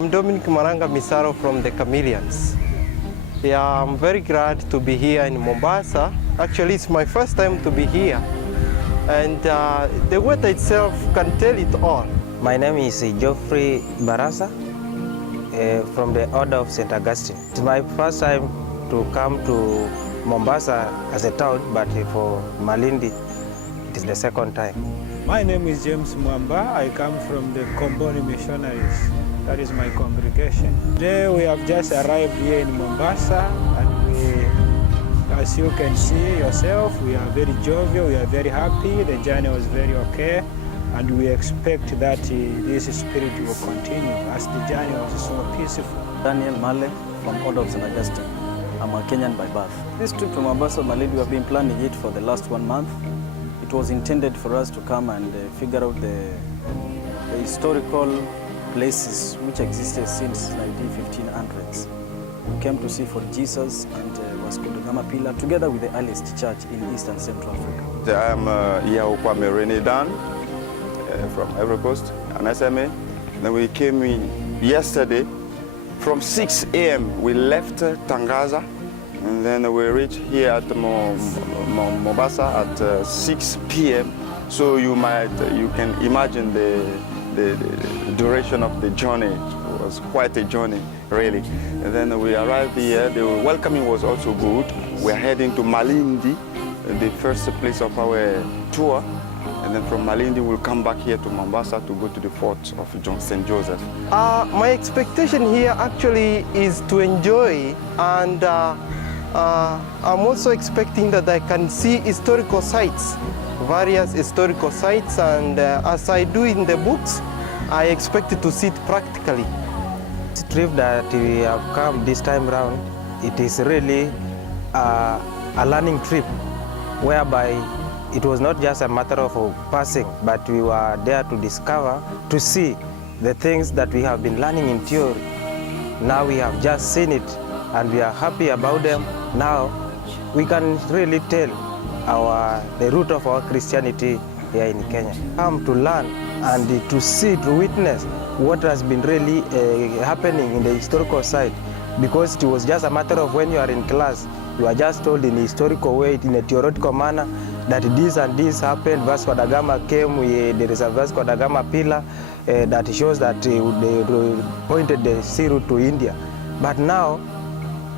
I'm Dominic Maranga Misaro from the Chameleons. Yeah, I'm very glad to be here in Mombasa. Actually, it's my first time to be here. And the weather itself can tell it all. My name is Geoffrey Barasa from the Order of St. Augustine. It's my first time to come to Mombasa as a town, but for Malindi, it is the second time. My name is James Mwamba. I come from the Komboni Missionaries. That is my congregation. Today we have just arrived here in Mombasa, and as you can see yourself, we are very jovial, we are very happy. The journey was very okay, and we expect that this spirit will continue as the journey was so peaceful. Daniel Male from Order of St. Augustine. I'm a Kenyan by birth. This trip to Mombasa, Malindi, we have been planning it for the last 1 month. It was intended for us to come and figure out the historical places which existed since 1500s. We came to see for Jesus and Vasco da Gama Pillar together with the earliest church in East and Central Africa. I am Yaokwame Rene Dan from Ivory Coast, an SMA. Then we came in yesterday. From 6 a.m. we left Tangaza, and then we reached here at Mombasa at 6 p.m. So you can imagine the duration of the journey. It was quite a journey, really. And then we arrived here. The welcoming was also good. We're heading to Malindi, the first place of our tour. And then from Malindi, we'll come back here to Mombasa to go to the fort of St. Joseph. My expectation here actually is to enjoy, and I'm also expecting that I can see historical sites, various historical sites, and as I do in the books, I expect to see it practically. This trip that we have come this time around, it is really a learning trip, whereby it was not just a matter of passing, but we were there to discover, to see the things that we have been learning in theory. Now we have just seen it, and we are happy about them. Now we can really tell the root of our Christianity here in Kenya. Come to learn and to see, to witness what has been really happening in the historical side, because it was just a matter of when you are in class, you are just told in a historical way, in a theoretical manner, that this and this happened. Vasco da Gama came, there is a Vasco da Gama pillar that shows that they pointed the sea route to India. But now,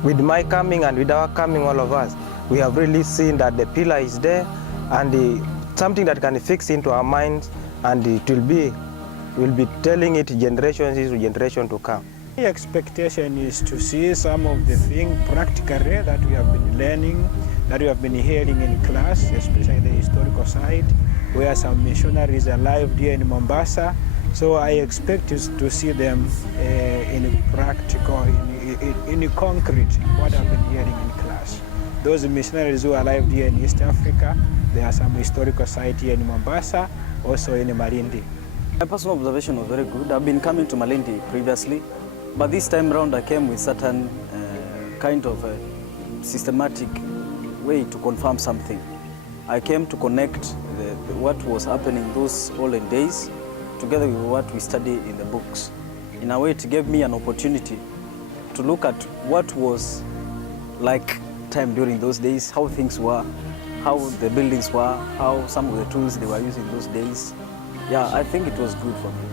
with my coming and with our coming, all of us, we have really seen that the pillar is there, and something that can fix into our minds, and it will be, we'll be telling it generations to generation to come. The expectation is to see some of the things practically that we have been learning, that we have been hearing in class, especially the historical side, where some missionaries arrived here in Mombasa. So I expect to see them in practical, in concrete, what I've been hearing in class. Those missionaries who arrived here in East Africa, there are some historical sites here in Mombasa, also in Malindi. My personal observation was very good. I've been coming to Malindi previously, but this time around I came with certain kind of systematic way to confirm something. I came to connect what was happening those olden days together with what we study in the books. In a way, it gave me an opportunity to look at what was like time during those days, how things were, how the buildings were, how some of the tools they were using those days. Yeah, I think it was good for me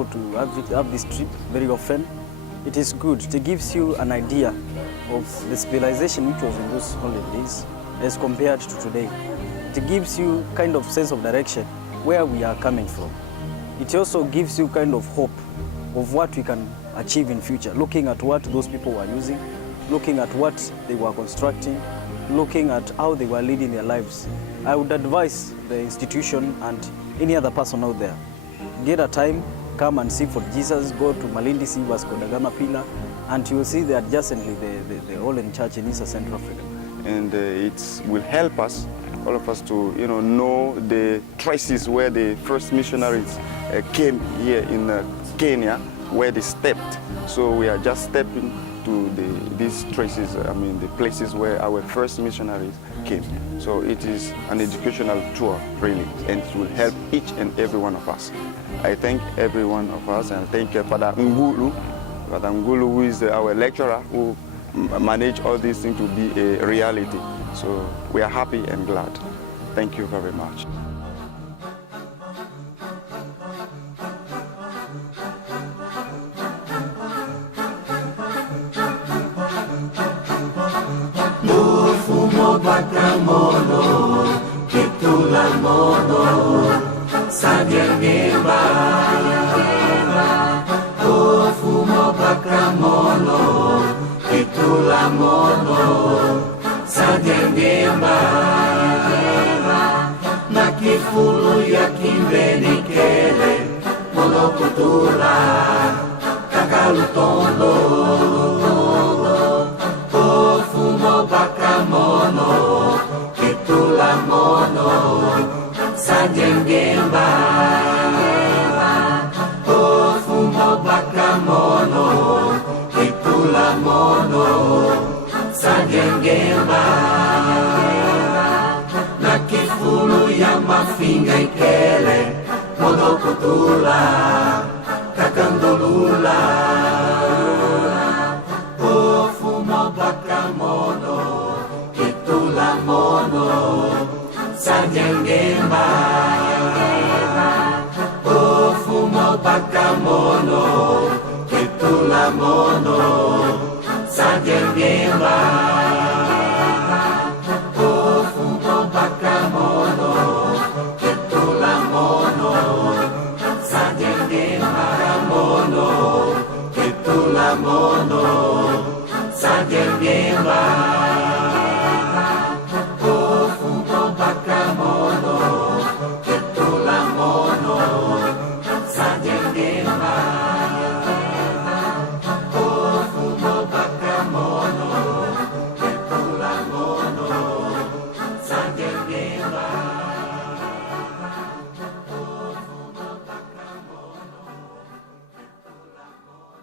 to have this trip very often. It is good. It gives you an idea of the civilization which was in those olden days as compared to today. It gives you kind of sense of direction where we are coming from. It also gives you kind of hope of what we can achieve in future, looking at what those people were using, looking at what they were constructing, looking at how they were leading their lives. I would advise the institution and any other person out there, get a time, come and see for Jesus, go to Malindi, see Vasco da Gama pillar, and you will see the adjacently the Olden Church in East Central Africa. And it will help us, all of us, to know the traces where the first missionaries came here in Kenya, where they stepped. So we are just stepping to these traces, the places where our first missionaries came. So it is an educational tour, really, and it will help each and every one of us. I thank every one of us, and I thank Father Ngulu, who is our lecturer, who managed all these things to be a reality. So we are happy and glad. Thank you very much. Mono, kitula mono, sajengemba, fumo baka mono, kitula mono, sajengemba, na kifulu ya kimbeni kele, mono kutula, kakalutondo, fumo baka mono, kitula mono, sajengemba, fumo baka mono, kitula mono, sajengemba, na kifulu ya mafinga ikele, mono kutula, kakandolula, fumo baka mono, kitula mono, sajengemba, fumo baka mono, kitula mono, sajengemba, fumo baka mono, kitula mono, sajengemba, mono, kitula mono, sajengemba.